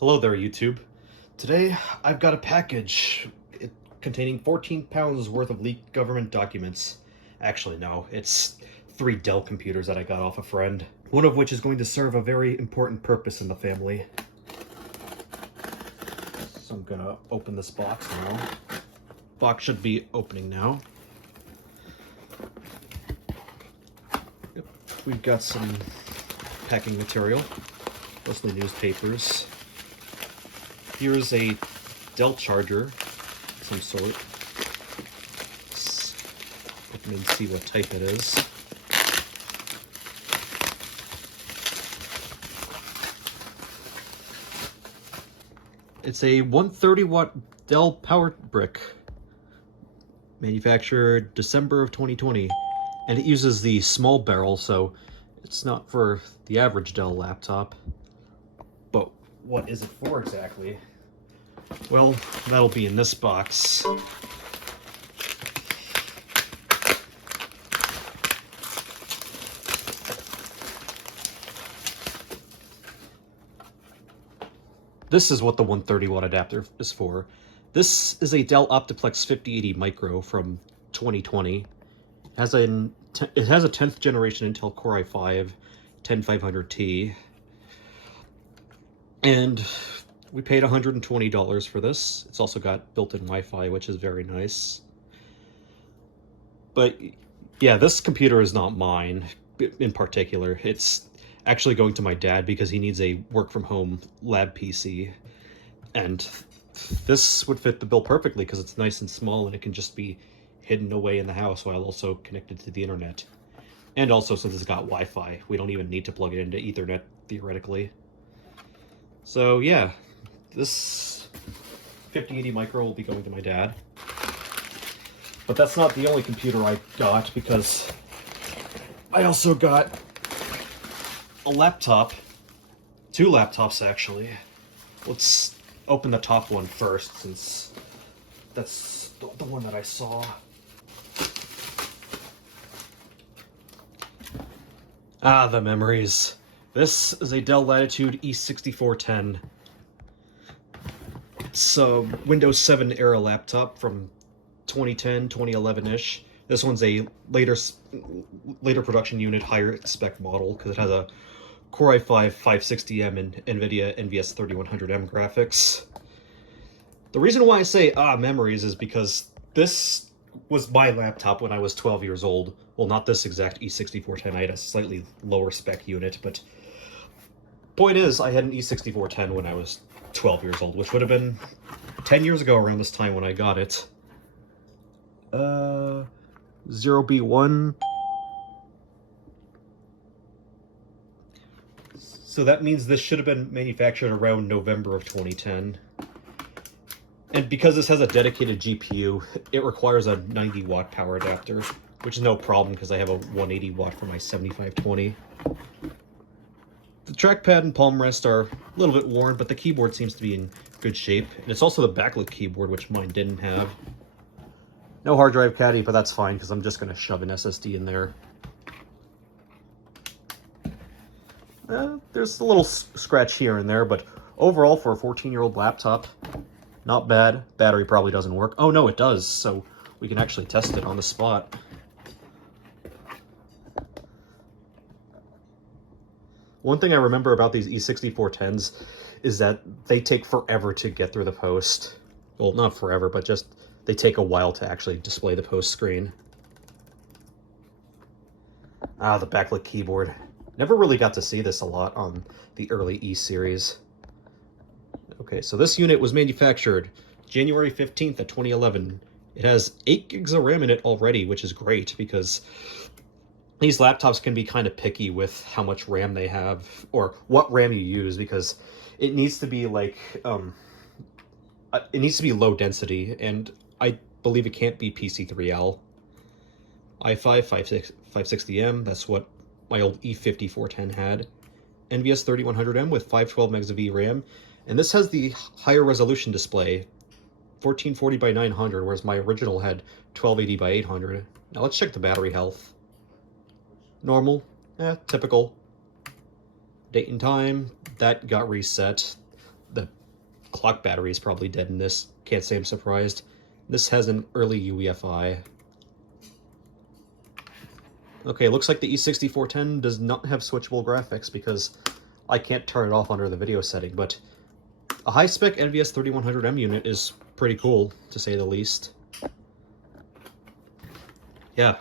Hello there, YouTube. Today, I've got a package containing 14 pounds worth of leaked government documents. Actually, no, it's 3 Dell computers that I got off a friend, one of which is going to serve a very important purpose in the family. So I'm gonna open this box now. Box should be opening now. Yep. We've got some packing material, mostly newspapers. Here's a Dell charger of some sort. Let's open and see what type it is. It's a 130-watt Dell power brick, manufactured December of 2020, and it uses the small barrel, so it's not for the average Dell laptop. But what is it for exactly? Well, that'll be in this box. This is what the 130-watt adapter is for. This is a Dell Optiplex 5080 Micro from 2020. It has a 10th generation Intel Core i5 10500T. And we paid $120 for this. It's also got built-in Wi-Fi, which is very nice. But yeah, this computer is not mine in particular. It's actually going to my dad because he needs a work-from-home lab PC. And this would fit the bill perfectly because it's nice and small and it can just be hidden away in the house while also connected to the internet. And also, since it's got Wi-Fi, we don't even need to plug it into Ethernet, theoretically. So yeah, this 5080 Micro will be going to my dad. But that's not the only computer I got, because I also got a laptop. 2 laptops, actually. Let's open the top one first, since that's the one that I saw. Ah, the memories. This is a Dell Latitude E6410. It's a Windows 7 era laptop from 2010, 2011-ish. This one's a later production unit, higher spec model, because it has a Core i5 560M and NVIDIA NVS 3100M graphics. The reason why I say memories is because this was my laptop when I was 12 years old. Well, not this exact E6410. I had a slightly lower spec unit, but point is, I had an E6410 when I was 12 years old, which would have been 10 years ago around this time when I got it. 0B1. So that means this should have been manufactured around November of 2010. And because this has a dedicated GPU, it requires a 90-watt power adapter, which is no problem because I have a 180-watt for my 7520. The trackpad and palm rest are a little bit worn, but the keyboard seems to be in good shape. And it's also the backlit keyboard, which mine didn't have. No hard drive caddy, but that's fine because I'm just going to shove an SSD in there. There's a little scratch here and there, but overall for a 14-year-old laptop, not bad. Battery probably doesn't work. Oh no, it does, so we can actually test it on the spot. One thing I remember about these E6410s is that they take forever to get through the post. Well, not forever, but just they take a while to actually display the post screen. Ah, the backlit keyboard. Never really got to see this a lot on the early E series. Okay, so this unit was manufactured January 15th of 2011. It has 8 gigs of RAM in it already, which is great because these laptops can be kind of picky with how much RAM they have or what RAM you use, because it needs to be like it needs to be low density, and I believe it can't be PC3L. i5 560M, that's what my old E5410 had. NVS 3100M with 512 megs of VRAM, and this has the higher resolution display, 1440 by 900, whereas my original had 1280 by 800. Now let's check the battery health. Normal, typical. Date and time, that got reset. The clock battery is probably dead in this. Can't say I'm surprised. This has an early UEFI. Okay, looks like the E6410 does not have switchable graphics because I can't turn it off under the video setting, but a high-spec NVS 3100M unit is pretty cool, to say the least. Yeah,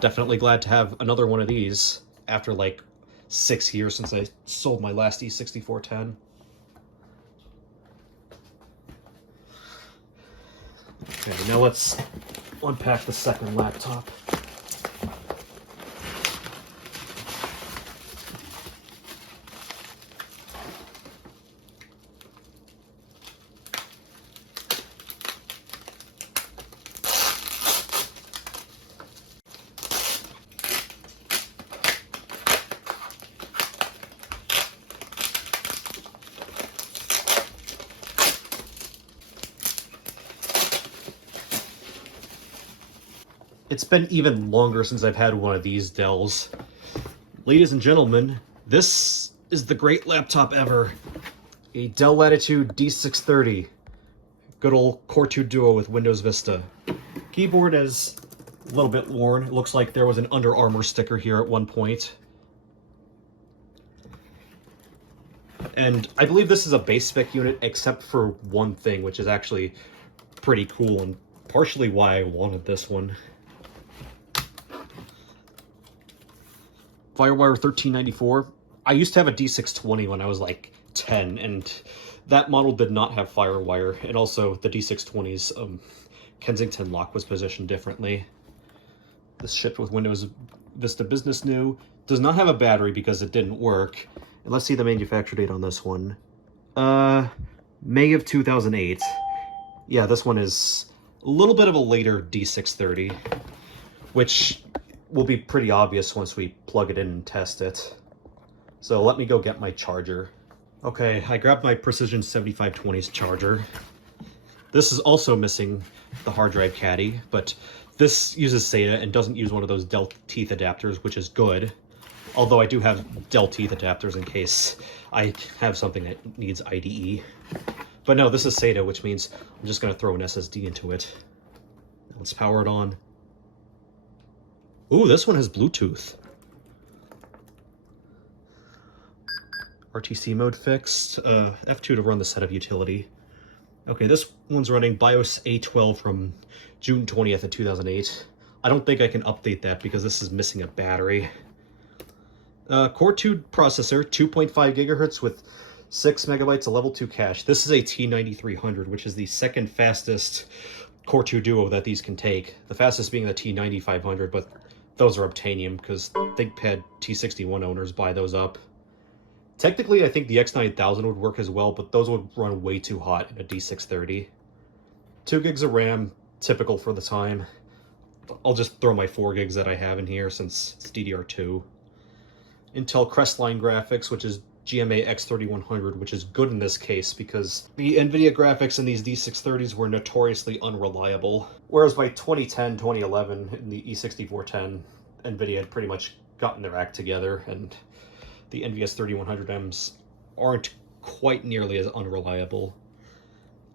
definitely glad to have another one of these after like 6 years since I sold my last E6410. Okay, now let's unpack the second laptop. It's been even longer since I've had one of these Dells. Ladies and gentlemen, this is the great laptop ever. A Dell Latitude D630. Good old Core 2 Duo with Windows Vista. Keyboard is a little bit worn. It looks like there was an Under Armour sticker here at one point. And I believe this is a base spec unit except for one thing, which is actually pretty cool and partially why I wanted this one. Firewire 1394. I used to have a D620 when I was like 10, and that model did not have Firewire, and also the D620's Kensington lock was positioned differently. This shipped with Windows Vista Business New. Does not have a battery because it didn't work. And let's see the manufacture date on this one. May of 2008. Yeah, this one is a little bit of a later D630, which will be pretty obvious once we plug it in and test it. So let me go get my charger. Okay, I grabbed my Precision 7520's charger. This is also missing the hard drive caddy, but this uses SATA and doesn't use one of those Dell teeth adapters, which is good. Although I do have Dell teeth adapters in case I have something that needs IDE. But no, this is SATA, which means I'm just gonna throw an SSD into it. Let's power it on. Ooh, this one has Bluetooth. RTC mode fixed. F2 to run the setup utility. Okay, this one's running BIOS A12 from June 20th of 2008. I don't think I can update that because this is missing a battery. Core 2 processor, 2.5 gigahertz with 6 megabytes of level 2 cache. This is a T9300, which is the second fastest Core 2 Duo that these can take. The fastest being the T9500, but those are obtainium because ThinkPad T61 owners buy those up. Technically, I think the X9000 would work as well, but those would run way too hot in a D630. 2 gigs of RAM, typical for the time. I'll just throw my 4 gigs that I have in here since it's DDR2. Intel Crestline graphics, which is GMA X3100, which is good in this case because the NVIDIA graphics in these D630s were notoriously unreliable. Whereas by 2010, 2011, in the E6410, NVIDIA had pretty much gotten their act together, and the NVS 3100Ms aren't quite nearly as unreliable.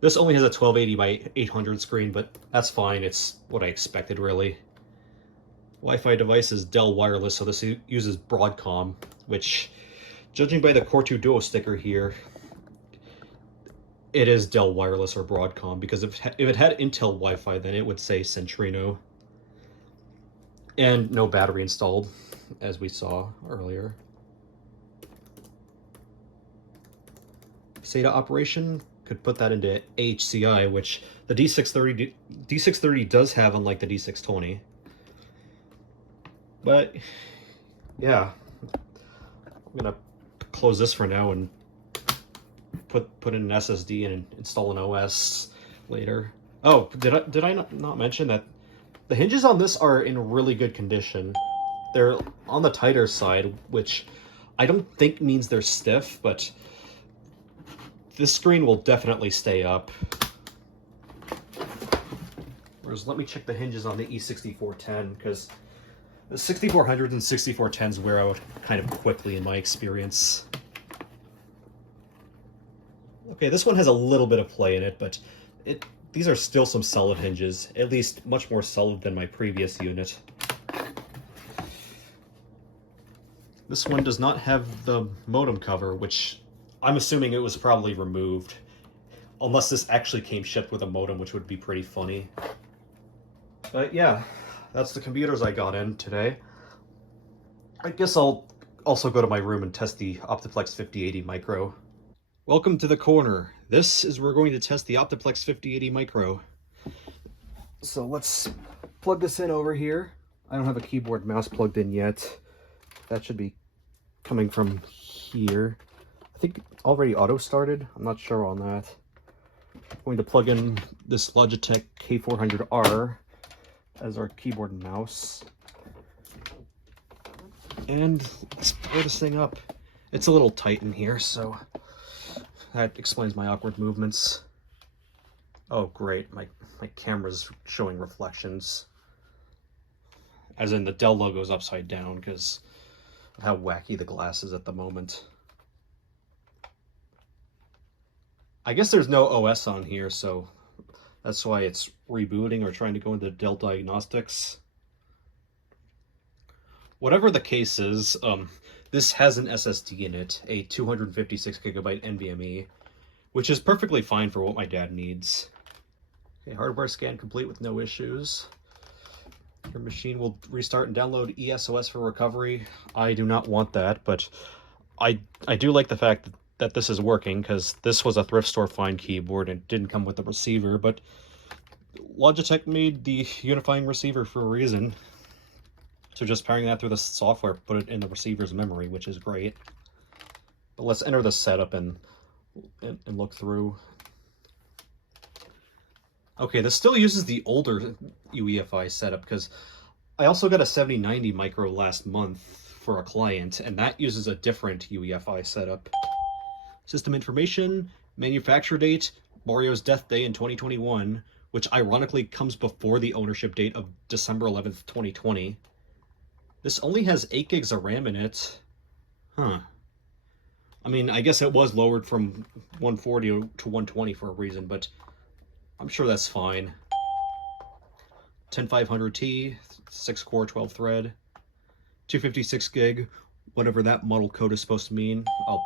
This only has a 1280 by 800 screen, but that's fine. It's what I expected, really. Wi-Fi device is Dell wireless, so this uses Broadcom, which, judging by the Core 2 Duo sticker here, it is Dell wireless or Broadcom, because if it had Intel Wi-Fi, then it would say Centrino. And no battery installed, as we saw earlier. SATA operation, could put that into HCI, which the D630 does have, unlike the D620. But yeah, I'm gonna close this for now and put in an SSD and install an OS later. Oh, did I not mention that the hinges on this are in really good condition? They're on the tighter side, which I don't think means they're stiff, but this screen will definitely stay up. Whereas, let me check the hinges on the E6410, because the 6400s and 6410s wear out kind of quickly in my experience. Okay, Okay, this one has a little bit of play in it, but these are still some solid hinges, at least much more solid than my previous unit. This one does not have the modem cover, which I'm assuming it was probably removed. Unless this actually came shipped with a modem, which would be pretty funny. But yeah, that's the computers I got in today. I guess I'll also go to my room and test the Optiplex 5080 Micro. Welcome to the corner. This is where we're going to test the Optiplex 5080 Micro. So let's plug this in over here. I don't have a keyboard mouse plugged in yet. That should be coming from here. I think it's already auto started. I'm not sure on that. I'm going to plug in this Logitech K400R as our keyboard and mouse. And let's pair this thing up. It's a little tight in here, so that explains my awkward movements. Oh great, my camera's showing reflections. As in the Dell logo's upside down because of how wacky the glass is at the moment. I guess there's no OS on here, so that's why it's rebooting or trying to go into Dell Diagnostics. Whatever the case is, this has an SSD in it, a 256 gigabyte NVMe, which is perfectly fine for what my dad needs. Okay, hardware scan complete with no issues. Your machine will restart and download ESOS for recovery. I do not want that, but I do like the fact that this is working, because this was a thrift store find keyboard and didn't come with a receiver, but Logitech made the unifying receiver for a reason. So just pairing that through the software, put it in the receiver's memory, which is great. But let's enter the setup and look through. Okay, this still uses the older UEFI setup, because I also got a 7090 Micro last month for a client, and that uses a different UEFI setup. System information, manufacture date, Mario's death day in 2021, which ironically comes before the ownership date of December 11th, 2020. This only has 8 gigs of RAM in it. Huh. I mean, I guess it was lowered from 140 to 120 for a reason, but I'm sure that's fine. 10500T, 6-core, 12-thread, 256 gig, whatever that model code is supposed to mean. I'll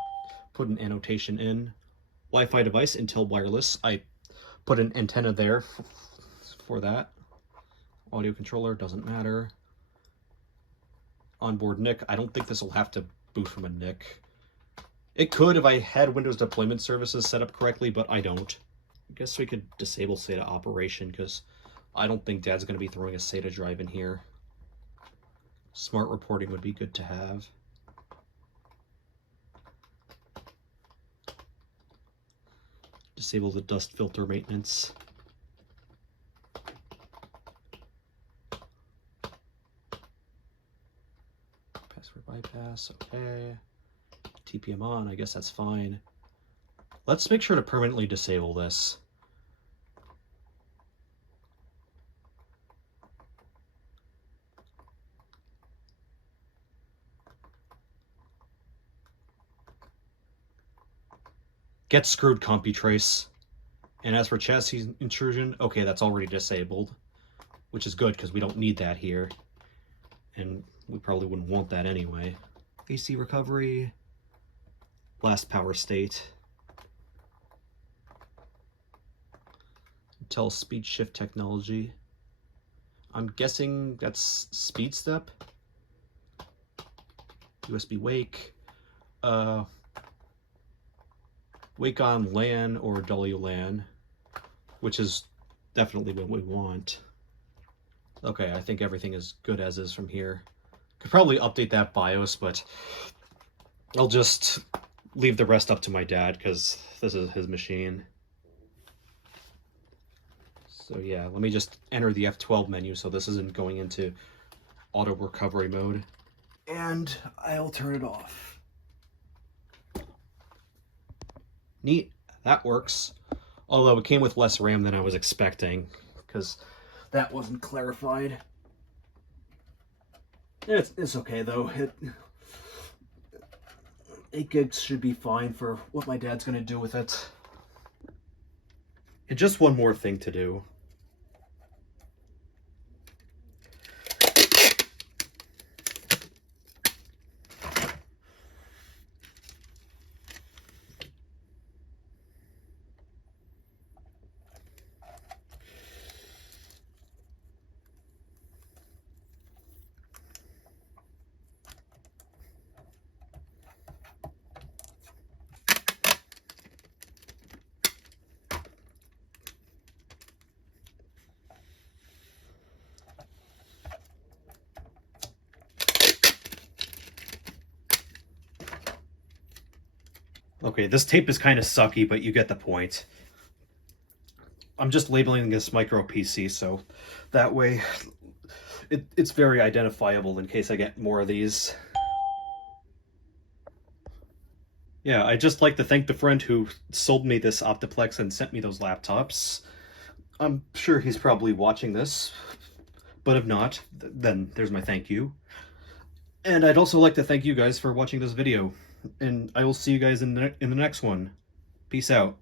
put an annotation in. Wi-Fi device, Intel wireless. I put an antenna there for that. Audio controller, doesn't matter. Onboard NIC. I don't think this will have to boot from a NIC. It could if I had Windows Deployment Services set up correctly, but I don't. I guess we could disable SATA operation, because I don't think Dad's going to be throwing a SATA drive in here. Smart reporting would be good to have. Disable the dust filter maintenance. Password bypass, okay. TPM on, I guess that's fine. Let's make sure to permanently disable this. Get screwed, CompuTrace. And as for chassis intrusion, okay, that's already disabled, which is good because we don't need that here. And we probably wouldn't want that anyway. AC recovery, last power state. Intel speed shift technology. I'm guessing that's speed step. USB wake. Wake on LAN or WLAN, which is definitely what we want. Okay, I think everything is good as is from here. Could probably update that BIOS, but I'll just leave the rest up to my dad because this is his machine. So yeah, let me just enter the F12 menu so this isn't going into auto recovery mode. And I'll turn it off. Neat, that works. Although it came with less RAM than I was expecting, because that wasn't clarified. It's okay though. 8 gigs should be fine for what my dad's gonna do with it. And just one more thing to do. Okay, this tape is kind of sucky, but you get the point. I'm just labeling this micro PC, so that way it's very identifiable in case I get more of these. Yeah, I'd just like to thank the friend who sold me this Optiplex and sent me those laptops. I'm sure he's probably watching this, but if not, then there's my thank you. And I'd also like to thank you guys for watching this video, and I will see you guys in the next one. Peace out.